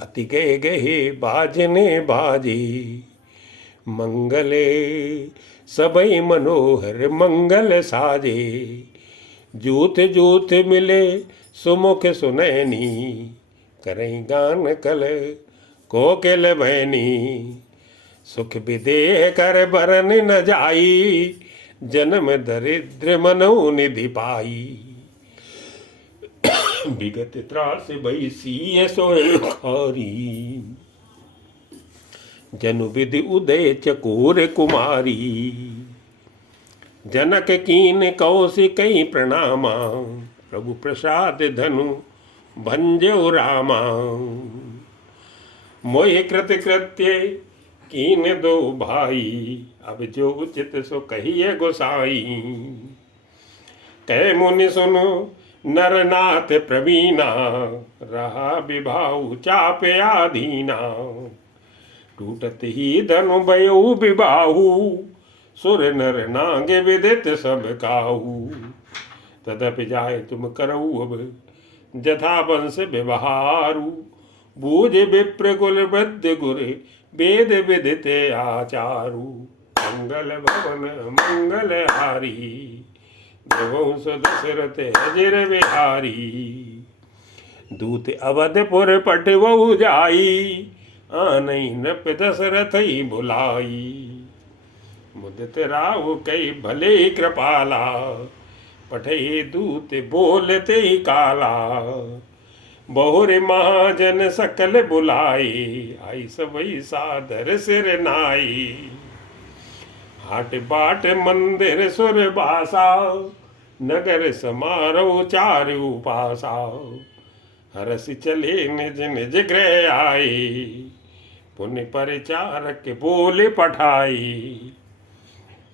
अति गए गए बाजने बाजे, मंगले सबई मनोहर मंगल साजे। जूत जूत मिले सुमुख सुनैनी, करई गान कल कोकिल बहनी। सुख विदेह कर बरन न जाई, जन्म दरिद्र मनऊ निधि पाई। विगत त्रास भई सीय सोए खारी, जनु विधि उदय चकोर कुमारी। जनक कीन कौशिकई प्रणामा, प्रभु प्रसाद धनु भंजो रामा। मोहि कृत कृत्य कीन दो भाई, अब जो उचित सो कहिए गोसाई। कह मुनि सुनो नरनाथ प्रवीणा, रहा विभाऊ चाप आधीना। टूटत ही धनु भयो विबाहु, सुर नर नाग विदित सब काहू। तदपि जाय तुम करऊ अब जथा वंश व्यवहारु। बूझ विप्र कुल वृद्ध गुर, वेद विदित आचारु। मंगल भवन मंगल हारी, देवंश दशरथ अजिर बिहारी। दूत अवधपुर पटवऊ जाई, आनई नृप दशरथ ही बुलाई। मुदित राव कई भले कृपाला, पठे दूत बोलते ही काला। बहुरे महाजन सकल बुलाई, आई सबई सादर सिर नाई। हाट बाट मंदिर सुर बासा, नगर समारोह चारु पासा। हरस चले निज निज गृह आए, पुण्य परिचारक बोले पठाई।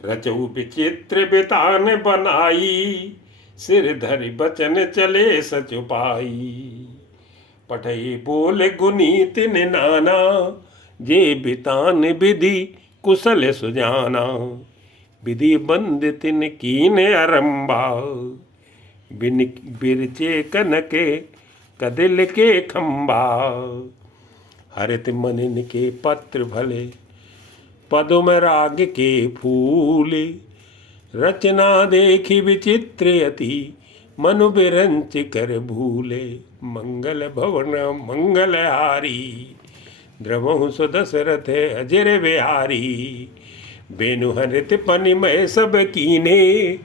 रचऊ विचित्र बितान बनाई, सिर धरि बचन चले सचुपाई। पठई बोले गुनीत नाना, जे बितान विधि कुशल सुजाना। विधि बंद तिन कीन अरंबा, बिन बिरचे कनके कदिल के खंबा। हरित मनिन के पत्र भले, पदुम राग के फूल। रचना देखी विचित्र अति, मनु बिरंच कर भूले। मंगल भवन मंगल हारी, द्रवहु सुदशरथ अजिर बिहारी। बेनु हरित पनिमय सब कीने,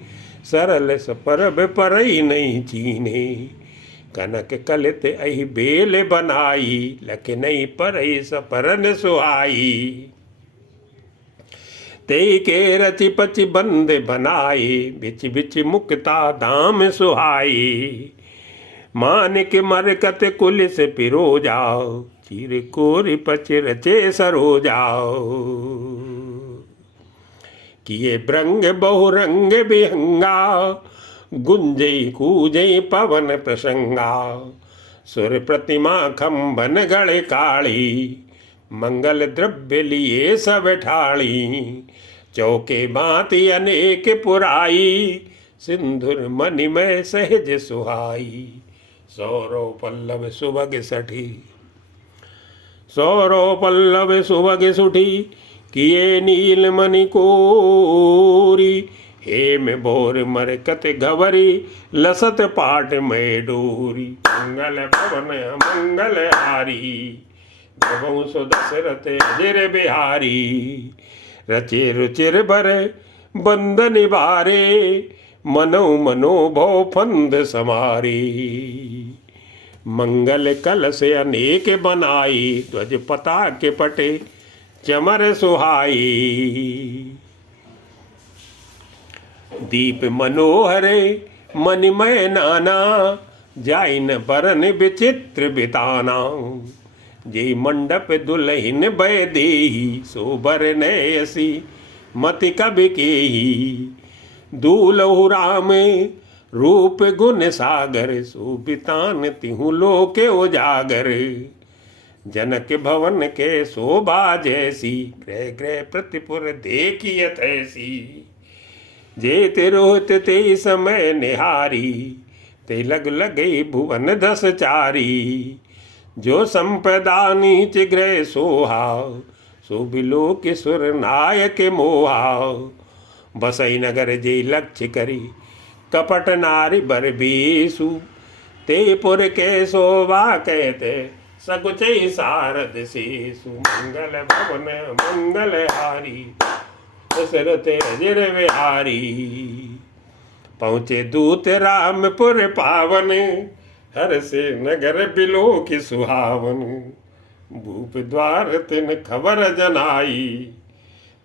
सरल सपरब परई नहीं चीने। कनक कलित अहि बेल बनाई, लख नहीं परई सपरन सुहाई। ते के रचि पचि बंद बनाए, बिच बिच मुक्ता दाम सुहाई। मानिक मरकत कुल से पिरो जाओ, चीर कोरि पच रचे सरो जाओ। किए ब्रंग बहुरंग विहंगा, गुंजई कूजई पवन प्रसंगा। सुर प्रतिमा खंबन गढ़ काली, मंगल द्रव्य लिए सब ठाड़ी। चौके बाती अनेक पुराई, सिंधुर मणिमय सहज सुहाई। सौरव पल्लव सुभग सठी, सौरव पल्लव सुभग सुठी। किए नील मणि कोरी, हेम भोर मरकत गवरी। लसत पाट में डोरी, मंगल भवन मंगल हारी। द्रवंश दशरथ अजिर बिहारी। रचे रुचिर भर बंद निवारे, मनो मनोभव फंद समारी। मंगल कलश अनेक बनाई, ध्वज पताके पटे चमर सुहाई। दीप मनोहर मणिमय नाना, जाइन बरन विचित्र बिताना। जे मंडप दुल्हिन भय देही, सोबर नयसी मति कवि केही। दूलहु राम रूप गुण सागर, सुबितान तिहु लोके उजागर। जनक भवन के शोभा जैसी, ग्रह ग्रह प्रतिपुर देखियत ऐसी। जे तिरोहित ते समय निहारी, ते लग लगे भुवन दस चारी। जो संपदा नीच ग्रह सोहा, सो बिलो के सुर नायक मोहा। बसई नगर जे लक्ष्य करी, कपट नारी बर बीसु। ते पुर के शोभा कहते, सकुच सारद शेषु। मंगल भवन मंगल हारी, दशरथ अजर विहारी। पहुँचे दूत रामपुर पावन, हर से नगर बिलो की सुहावन। भूप द्वार तिन खबर जनाई,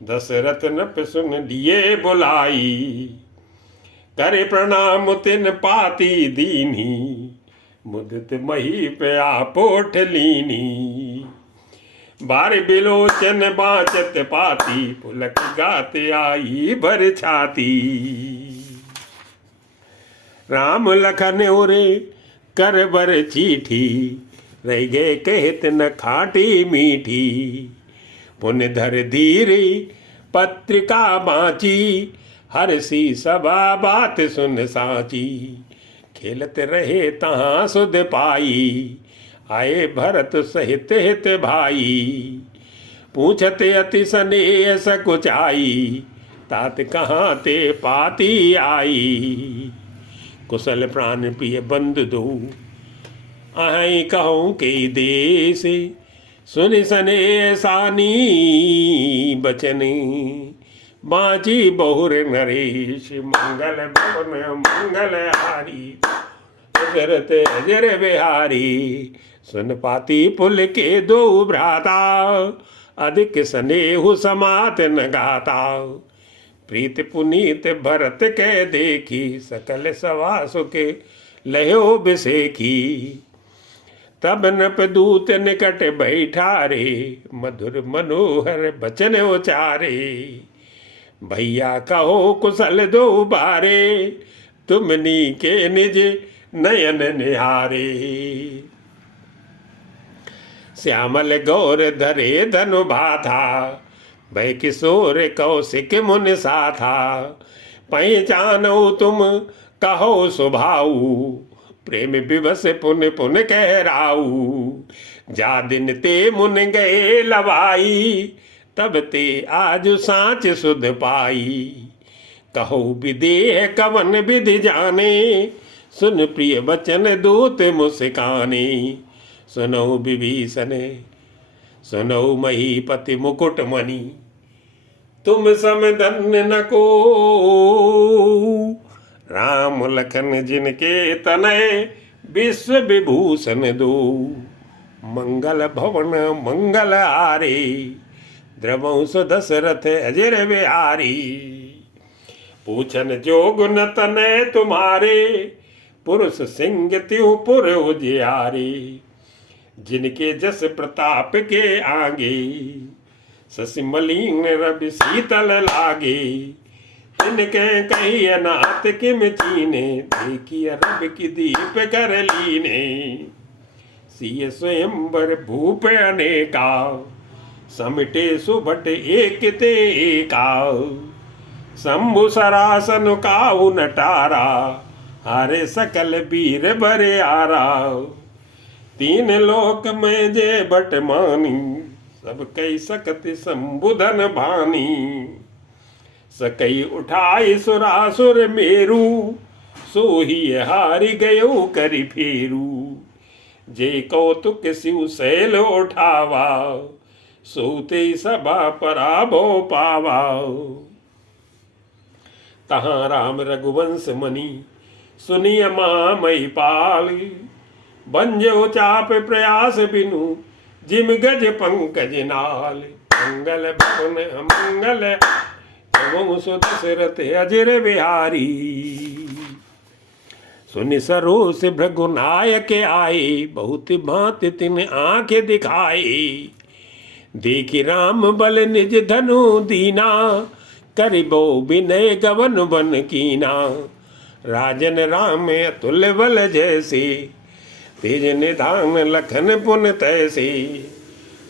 दशरथ नप सुन लिए बुलाई। करे प्रणाम तिन पाती दीनी, मुदित मही पे आपोठ लीनी। बार बिलोचन बाचत पाती, पुलक गाते आई भर छाती। राम लखन उरे कर बर चीठी, रह गए कहत न खाटी मीठी। पुण्य धर धीरे पत्रिका बाँची, हर सी सभा बात सुन साची। खेलत रहे तहाँ सुध पाई, आए भरत सहित हित भाई। पूछते अति स्नेह सकुचाई, तात कहाँ ते पाती आई। कुशल प्राण प्रिय बंधु दो, अहि कहूँ के देश। सुन स्नेह सानी बचन, बाँची बहुर नरेश। मंगल भवन मंगल हारी, दशरथ अजर बिहारी। सुन पाती पुल के दो भ्राता, अधिक स्नेह समात न गाता। प्रीत पुनीत भरत के देखी, सकल सवा सुके लयो बिसेखी। तब नपदूत निकट बैठा रे, मधुर मनोहर बचन उचारे। भैया कहो कुशल दो बारे, तुमनी के निज नयन निहारे। श्यामल गौर धरे धनु भाथा, भय किशोर कौशिक मुन साथा। पहचानो तुम कहो स्वभाऊ, प्रेम विवश पुन पुन कह राऊ। जा दिन ते मुन गए लवाई, तब ते आज सांच सुध पाई। कहो विदेह कवन विधि जाने, सुन प्रिय वचन दूत मुस्काने। सुनो विभीषण सुनो महीपति मुकुट मणि, तुम सम धन्य न को। राम लखन जिनके तनय, विश्व विभूषण दो। मंगल भवन मंगल हारे, द्रवंश दशरथ अजर बिहारी। पूछन जोग न तनय तुम्हारे, पुरुष सिंह त्यों पुर उजियारे। जिनके जस प्रताप के आगे, शशि मलिन रवि शीतल लागे। तिनके कही अनाथ किम चीने, देखिए रवि की दीप कर लीने। सिय स्वयंवर भूप अनेका, समिटे सुभट एक ते एका। शंभु सरासन काहु नटारा, हारे सकल वीर बरे आरा। तीन लोक में जे बट मानी, सब कई सकति संबुधन भानी। सकई उठाई सुरासुर मेरू, सोही हारि गयो करि फेरू। जे कौतुक शिव शैल उठावा, सोते सभा पराभो पावा। तहाँ राम रघुवंश मणि, सुनिय महामई पाल। बंजो चाप प्रयास बिनु, जिम गज पंकज नाल। मंगल भवन मंगल, तमो दशरथ अजर बिहारी। सुनि सरोस भृगु नायक आए, बहुत भांति तिन आंख दिखाए। देखि राम बल निज धनु दीना, करिबो विनय गवन बन कीना। राजन राम अतुल बल जैसे, तेज निधान लखन पुन तैसे।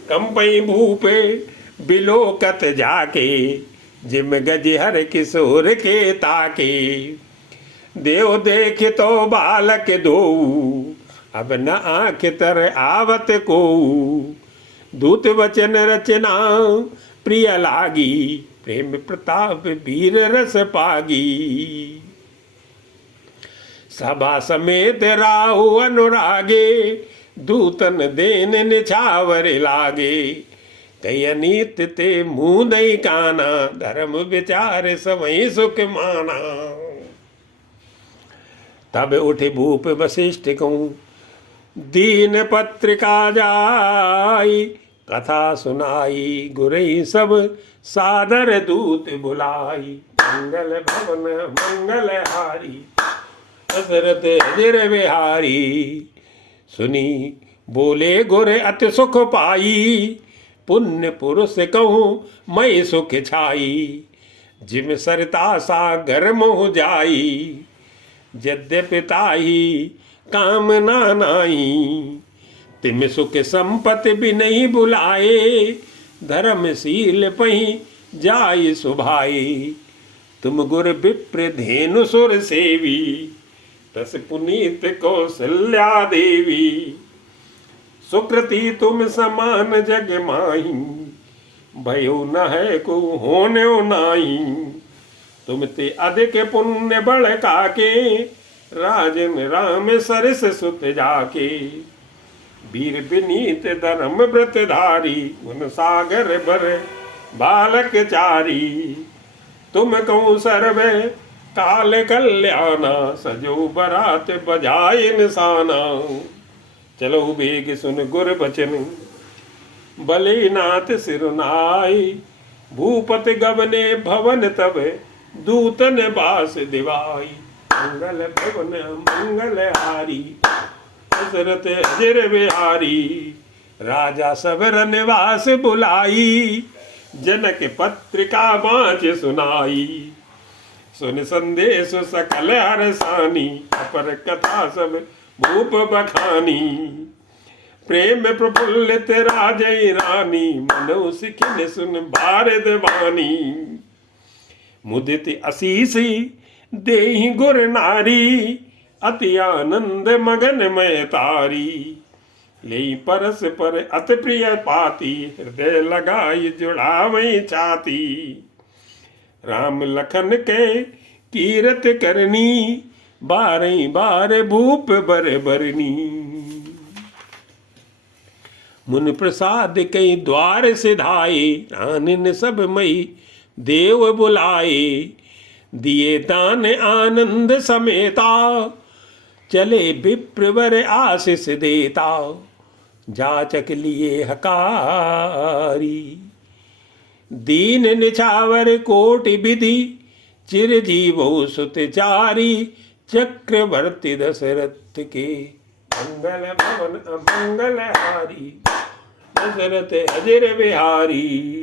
कंपई भूपे बिलोकत जाके, जिम गज हर किशोर के ताके। देव देख तो बालक दो, अब न आँख तर आवत को, दूत वचन रचना प्रिय लागी, प्रेम प्रताप वीर रस पागी। सभा समेत राहु अनुरागे, दूतन देन निछावर लागे। कई अनीत ते मुँह दई काना, धर्म विचार सवई सुख माना। तब उठे भूप वशिष्ठ कहूँ, दीन पत्रिका जाई, कथा सुनाई गुरई सब सादर दूत बुलाई। मंगल भवन मंगल हारी, दशरथ अजर बिहारी। सुनी बोले गुर अति सुख पाई, पुण्य पुरुष कहूँ मैं सुख छाई। जिम सरता सागर मोह जाई, यद्यपि ताही कामना नाई। तिम सुख संपत्ति भी नहीं बुलाए, धर्मशील पही जाय सुभाई। तुम गुर विप्र धेनु सुर सेवी, तस पुनीत कौशल्या देवी। सुकृति तुम समान जग माही, भयो न है को होने नाही। तुम ते अधिक पुण्य बड़ काके, राजन राम सरस सुत जाके। वीर विनीत धर्म व्रत धारी, गुण सागर भर बालक चारी। तुम कहूँ सर्वे काल कल्याणा, सजो बरात बजाए निशाना। चलो बेग सुन गुर बचन, बले नाथ सिरुनाई। भूपति गबने भवन तब, दूतन बास दिवाई। मंगल भवन मंगल हारी, दशरथ अजर बिहारी। राजा सबर निवास बुलाई, जनक पत्रिका बाँच सुनाई। सुन संदेश सकल हरसानी, अपर कथा सब भूप बखानी। प्रेम प्रफुल्लित राजई रानी, मनो सिखिन सुन भारत वाणी। मुदित असीसी देहि गुर नारी, अति आनंद मगन मय तारी। ले परस पर अति प्रिय पाती, हृदय लगाई जुड़ावई छाती। राम लखन के कीरत करनी, बारई बार भूप बर बरनी। मुन प्रसाद कई द्वार सिधाए, रानिन सब मई देव बुलाए। दिए दान आनंद समेता, चले विप्रवर आशीष देता। जाचक लिए हकारी, दीन निछावर कोटि विधि। चिरजीवो सुत चारी, चक्रवर्ती दशरथ के। मंगल भवन मंगल हारी, दशरथ अजर बिहारी।